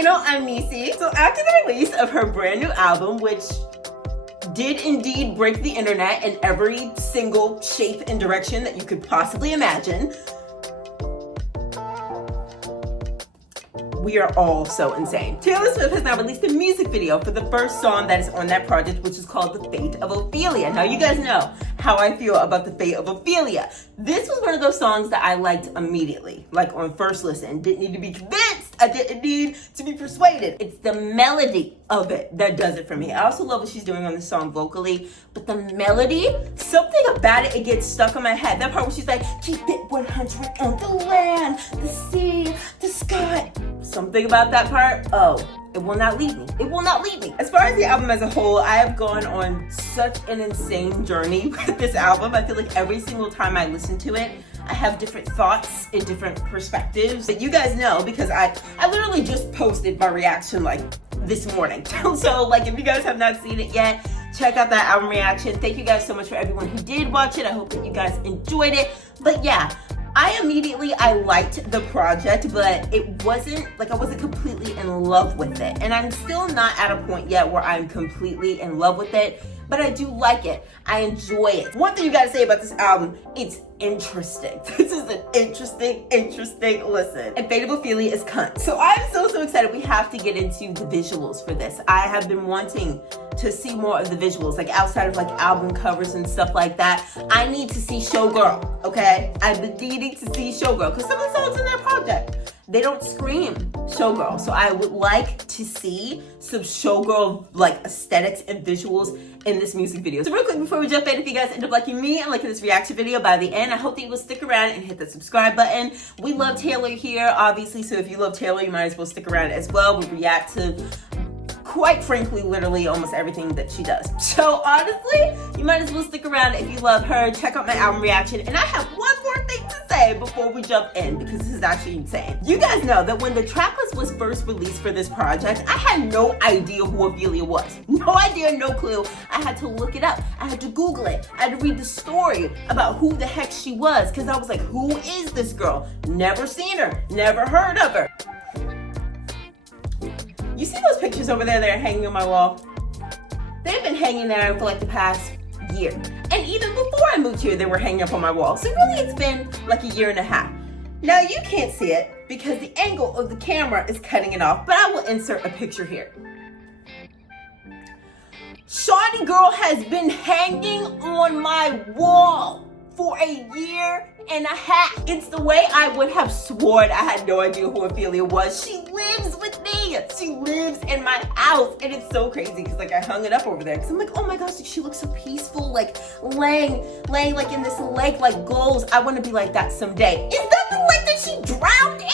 channel, I'm Nisi. So after the release of her brand new album, which did indeed break the internet in every single shape and direction that you could possibly imagine, we are all so insane. Taylor Swift has now released a music video for the first song that is on that project, which is called The Fate of Ophelia. Now, you guys know how I feel about The Fate of Ophelia. This was one of those songs that I liked immediately, like on first listen. Didn't need to be convinced. I didn't need to be persuaded. It's the melody of it that does it for me. I also love what she's doing on this song vocally, but the melody, something about it gets stuck in my head. That part where she's like, keep it 100 on the land, the sea, the sky. Something about that part, it will not leave me. It will not leave me. As far as the album as a whole, I have gone on such an insane journey with this album. I feel like every single time I listen to it, I have different thoughts and different perspectives that you guys know because I literally just posted my reaction like this morning. So like if you guys have not seen it yet, check out that album reaction. Thank you guys so much for everyone who did watch it. I hope that you guys enjoyed it. But yeah, I liked the project, but it wasn't, like I wasn't completely in love with it. And I'm still not at a point yet where I'm completely in love with it, but I do like it. I enjoy it. One thing you gotta say about this album, it's interesting. This is an interesting listen. And Fate of Ophelia is cunt. So I'm so excited. We have to get into the visuals for this. I have been wanting to see more of the visuals, like outside of like album covers and stuff like that. I need to see Showgirl, okay? I've been needing to see Showgirl because some of the songs in that project, they don't scream Showgirl. So I would like to see some Showgirl like aesthetics and visuals in this music video. So real quick before we jump in, if you guys end up liking me and liking this reaction video by the end, I hope that you will stick around and hit the subscribe button. We love Taylor here, obviously, so if you love Taylor, you might as well stick around as well. We react to, quite frankly, literally almost everything that she does. So honestly, you might as well stick around if you love her. Check out my album reaction. And I have one more thing to say before we jump in because this is actually insane. You guys know that when the tracklist was first released for this project, I had no idea who Ophelia was. No idea, no clue. I had to look it up. I had to Google it. I had to read the story about who the heck she was because I was like, who is this girl? Never seen her, never heard of her. You see those pictures over there that are hanging on my wall? They've been hanging there for like the past year. And even before I moved here, they were hanging up on my wall. So really it's been like a year and a half. Now you can't see it because the angle of the camera is cutting it off, but I will insert a picture here. Shawty Girl has been hanging on my wall for a year and a half. It's the way I would have sworn I had no idea who Ophelia was. She lives with me. She lives in my house. And it's so crazy because like I hung it up over there because I'm like, oh my gosh, she looks so peaceful, like laying like in this lake like goals. I want to be like that someday. Is that the lake that she drowned in?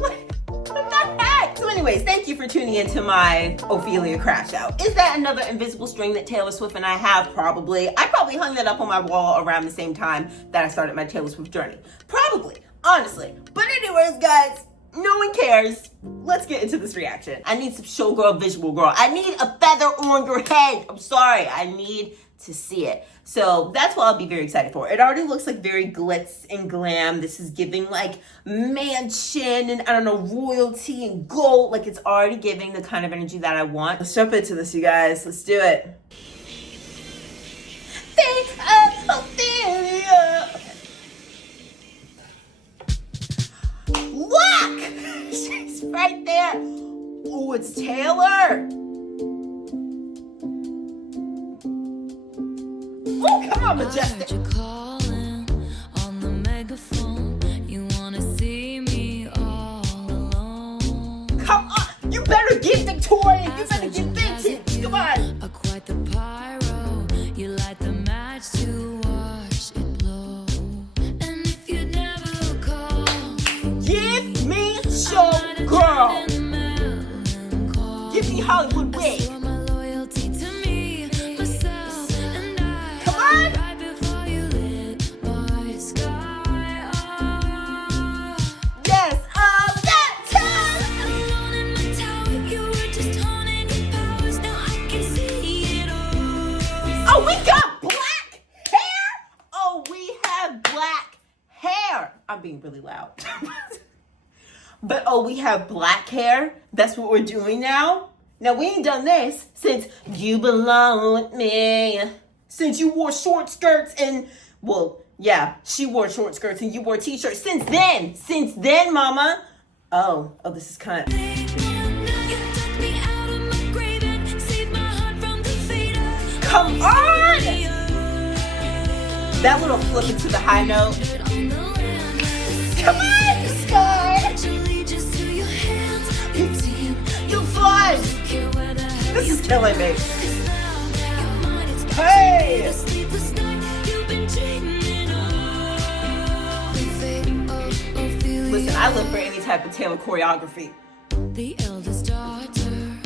What the heck? So anyways, thank you for tuning into my Ophelia crash out. Is that another invisible string that Taylor Swift and I have? Probably. I probably hung that up on my wall around the same time that I started my Taylor Swift journey. Probably, honestly. But anyways, guys, no one cares. Let's get into this reaction. I need some Showgirl visual, girl. I need a feather on your head. I'm sorry. I need to see it. So that's what I'll be very excited for. It already looks like very glitz and glam. This is giving like mansion and I don't know, royalty and gold. Like it's already giving the kind of energy that I want. Let's jump into this, you guys. Let's do it. Fate of Ophelia. Look! She's right there. Oh, it's Taylor. Oh, come on, Majestic. I heard you calling on the megaphone. You wanna see me all alone. Come on, you better get Victorian. You better get vintage. Come on. Quite the pyro. You light the match to watch it blow. And if you never call, give me Showgirl. Give me Hollywood Wig. Oh, we got black hair! Oh, we have black hair! I'm being really loud. But oh, we have black hair. That's what we're doing now. Now we ain't done this since You Belong With Me. Since you wore short skirts and, well, yeah, she wore short skirts and you wore t-shirts. Since then, mama. Oh, this is kind of... Come on! That little flip into the high note. Come on, Sky! You fly! This is killing me. Hey! Listen, I look for any type of Taylor choreography. The eldest daughter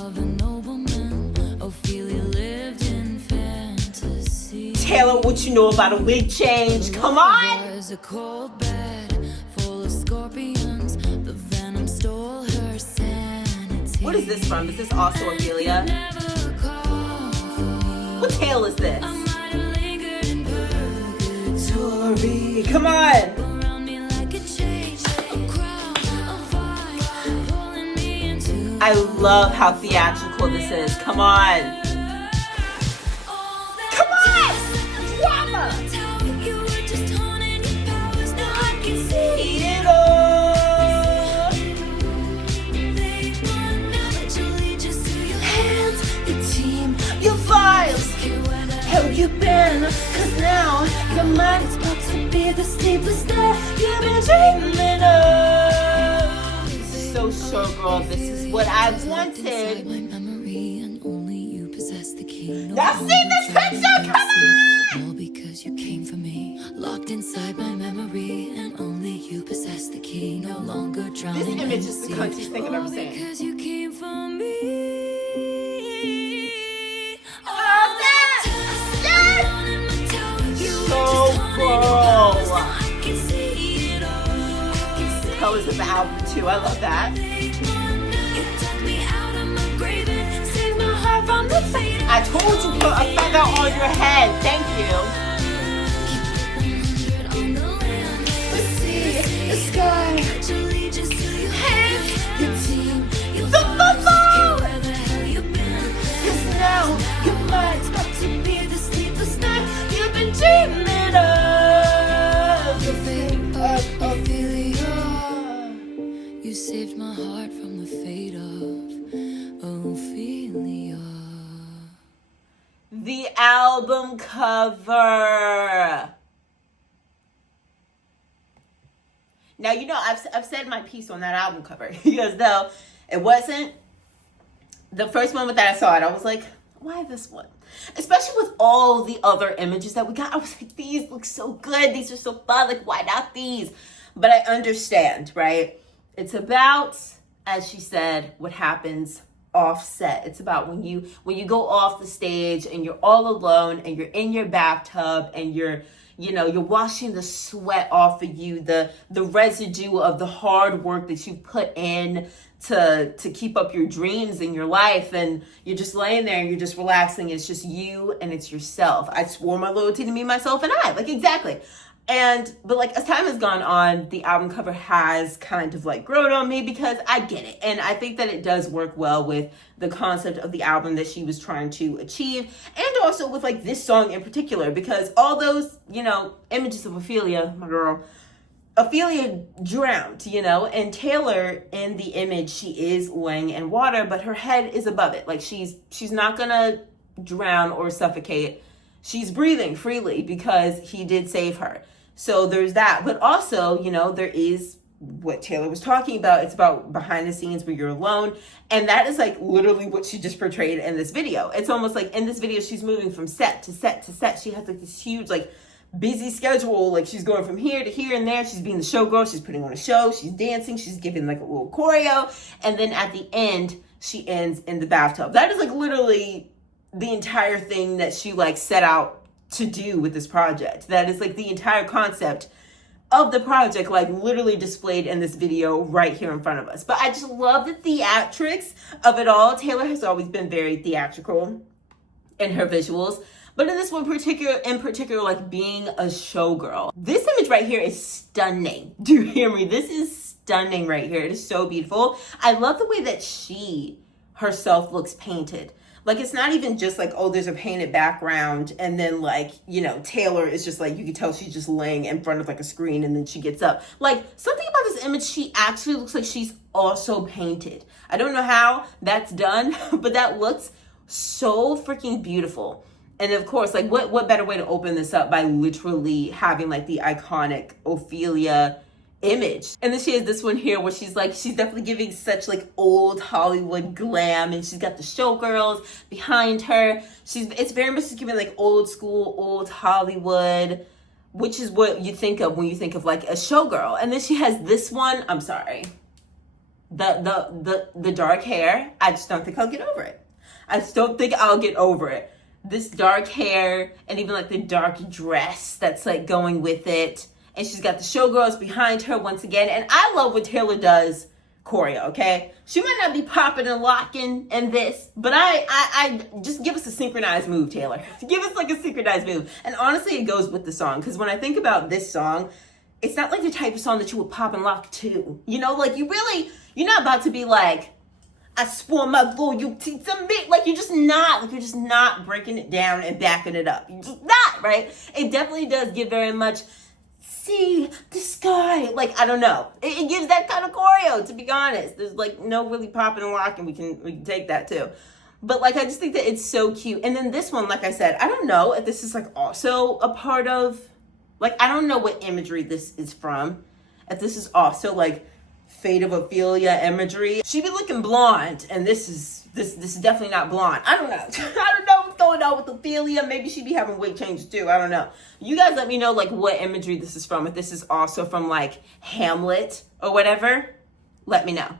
of a nobleman, Ophelia lived in fantasy. Taylor, what you know about a wig change? Come on! Was a cold bed full of scorpions. The venom stole her sanity. What is this from? Is this also Ophelia? What tale is this? Sorry. Come on! I love how theatrical this is. Come on. Come on! Drama! I can see it all. Hands, your team, your vibes. How you been? Cause now your mind is about to be the sleepless night you've been dreaming of. So Showgirl, this is what I wanted. My memory and only you possess the key. Now see this picture, come on! All because you came for me. Locked inside my memory and only you possess the key. No longer drowning. This image is the country's thing I've ever All seen. because you came for me. Colors of the album too. I love that. I told you put a feather on your head. Thank you. Let's see the sky. Hands, your team, the football. Cause now your mind's got to be the sleepless night you've been dreaming of. The fate of Ophelia. You saved my heart from the fate of Ophelia. The album cover. Now, you know, I've said my piece on that album cover. Because though it wasn't the first moment that I saw it, I was like, why this one? Especially with all the other images that we got. I was like, these look so good. These are so fun. Like, why not these? But I understand, right? It's about, as she said, what happens offset. It's about when you go off the stage and you're all alone and you're in your bathtub and you're washing the sweat off of you, the residue of the hard work that you put in to keep up your dreams in your life, and you're just laying there and you're just relaxing. It's just you and it's yourself. I swore my loyalty to me, myself, and I. Like, exactly. But like, as time has gone on, the album cover has kind of like grown on me because I get it. And I think that it does work well with the concept of the album that she was trying to achieve. And also with like this song in particular, because all those, images of Ophelia, my girl, Ophelia drowned, and Taylor in the image, she is laying in water, but her head is above it. Like she's not gonna drown or suffocate. She's breathing freely because he did save her. So there's that. But also, there is what Taylor was talking about. It's about behind the scenes where you're alone. And that is like literally what she just portrayed in this video. It's almost like in this video, she's moving from set to set to set. She has like this huge, like busy schedule. Like she's going from here to here and there. She's being the showgirl. She's putting on a show. She's dancing. She's giving like a little choreo. And then at the end, she ends in the bathtub. That is like literally the entire thing that she like set out to do with this project. That is like the entire concept of the project, like literally displayed in this video right here in front of us. But I just love the theatrics of it all. Taylor has always been very theatrical in her visuals, but in this one in particular, like being a showgirl. This image right here is stunning. Do you hear me? This is stunning right here. It is so beautiful. I love the way that she herself looks painted. Like, it's not even just like, oh, there's a painted background, and then like, you know, Taylor is just like, you can tell she's just laying in front of like a screen, and then she gets up. Like, something about this image, she actually looks like she's also painted. I don't know how that's done, but that looks so freaking beautiful. And of course, like, what better way to open this up by literally having like the iconic Ophelia image. And then she has this one here where she's definitely giving such like old Hollywood glam, and she's got the Showgirls behind her. It's very much just giving like old school, old Hollywood, which is what you think of when you think of like a Showgirl. And then she has this one, I'm sorry, the dark hair. I just don't think I'll get over it. I just don't think I'll get over it. This dark hair, and even like the dark dress that's like going with it. And she's got the Showgirls behind her once again. And I love what Taylor does choreo, okay? She might not be popping and locking in this, but I just give us a synchronized move, Taylor. Give us like a synchronized move. And honestly, it goes with the song. Because when I think about this song, it's not like the type of song that you would pop and lock to. You know, like you're not about to be like, I swore my loyalty to me. Like you're just not breaking it down and backing it up. You're just not, right? It definitely does give very much, see the sky. Like, I don't know. It gives that kind of choreo, to be honest. There's like no really popping and locking. We can take that too. But like, I just think that it's so cute. And then this one, like I said, I don't know if this is like also a part of, like, I don't know what imagery this is from. If this is also like Fate of Ophelia imagery. She be looking blonde, and this is definitely not blonde. I don't know. I don't know what's going on with Ophelia. Maybe she be having weight changes too. I don't know. You guys let me know like what imagery this is from. If this is also from like Hamlet or whatever, let me know.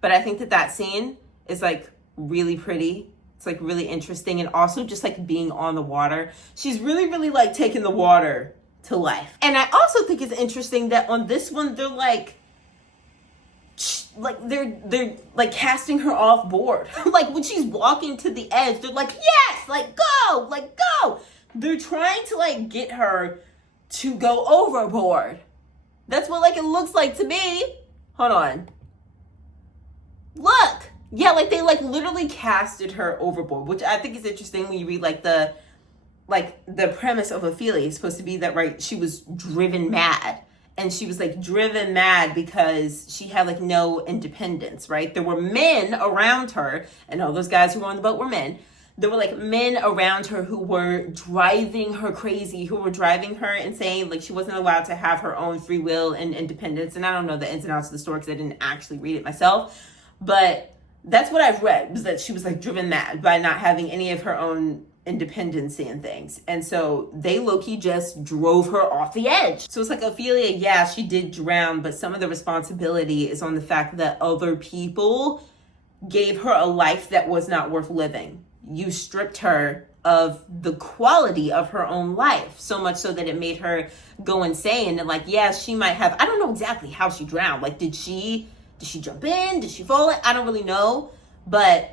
But I think that scene is like really pretty. It's like really interesting, and also just like being on the water. She's really, really like taking the water to life. And I also think it's interesting that on this one, they're they're like casting her off board. Like when she's walking to the edge, they're like, yes, like go. They're trying to like get her to go overboard. That's what like it looks like to me. Hold on. Look. Yeah, like they like literally casted her overboard, which I think is interesting when you read like the premise of Ophelia is supposed to be that, right, she was driven mad. And she was like driven mad because she had like no independence, right? There were men around her, and all those guys who were on the boat were men. There were like men around her who were driving her crazy, who were driving her insane. Like she wasn't allowed to have her own free will and independence. And I don't know the ins and outs of the story because I didn't actually read it myself. But that's what I've read, was that she was like driven mad by not having any of her own independency and things. And so they low-key just drove her off the edge. So it's like Ophelia, yeah, she did drown, but some of the responsibility is on the fact that other people gave her a life that was not worth living. You stripped her of the quality of her own life, so much so that it made her go insane. And like, yeah, she might have, I don't know exactly how she drowned. Like, did she jump in? Did she fall in? I don't really know, but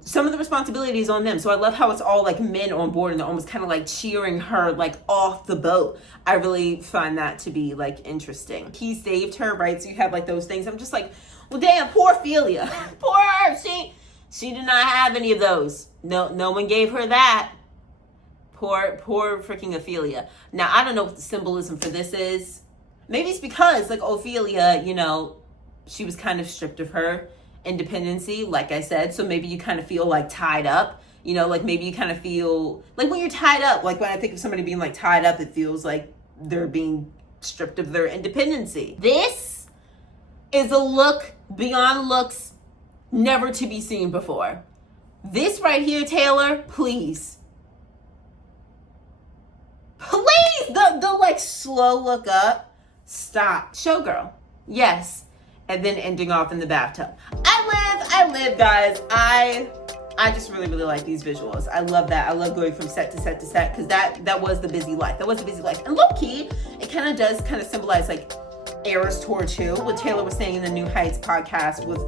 some of the responsibility is on them. So I love how it's all like men on board, and they're almost kind of like cheering her like off the boat. I really find that to be like interesting. He saved her, right? So you have like those things. I'm just like, well, damn, poor Ophelia. Poor her. She did not have any of those. No one gave her that. Poor freaking Ophelia. Now, I don't know what the symbolism for this is. Maybe it's because like Ophelia, you know, she was kind of stripped of her independency, like I said. So maybe you kind of feel like tied up, you know, like maybe you kind of feel like when you're tied up, like when I think of somebody being like tied up, it feels like they're being stripped of their independency. This is a look beyond looks, never to be seen before. This right here, Taylor, please the like slow look up, stop. Showgirl, yes. And then ending off in the bathtub. I live, guys. I just really, really like these visuals. I love that. I love going from set to set to set, because that was the busy life. That was the busy life. And low key, it kind of does kind of symbolize like Eras Tour 2, what Taylor was saying in the New Heights podcast with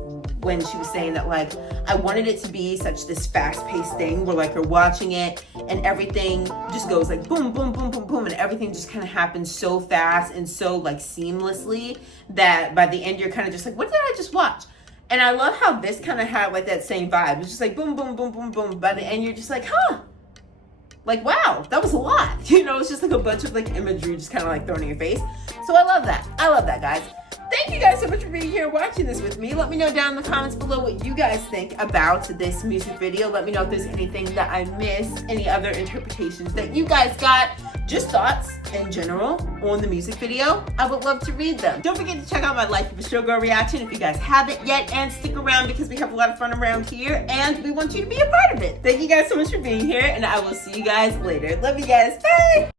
when she was saying that, like, I wanted it to be such this fast-paced thing where, like, you're watching it and everything just goes like boom, boom, boom, boom, boom, and everything just kind of happens so fast and so, like, seamlessly that by the end you're kind of just like, what did I just watch? And I love how this kind of had, like, that same vibe. It's just like boom, boom, boom, boom, boom. By the end you're just like, huh? Like, wow, that was a lot. You know, it's just like a bunch of, like, imagery just kind of, like, thrown in your face. So I love that. I love that, guys. Thank you guys so much for being here watching this with me. Let me know down in the comments below what you guys think about this music video. Let me know if there's anything that I missed, any other interpretations that you guys got, just thoughts in general on the music video. I would love to read them. Don't forget to check out my Life of a Showgirl reaction if you guys haven't yet, and stick around because we have a lot of fun around here and we want you to be a part of it. Thank you guys so much for being here, and I will see you guys later. Love you guys. Bye!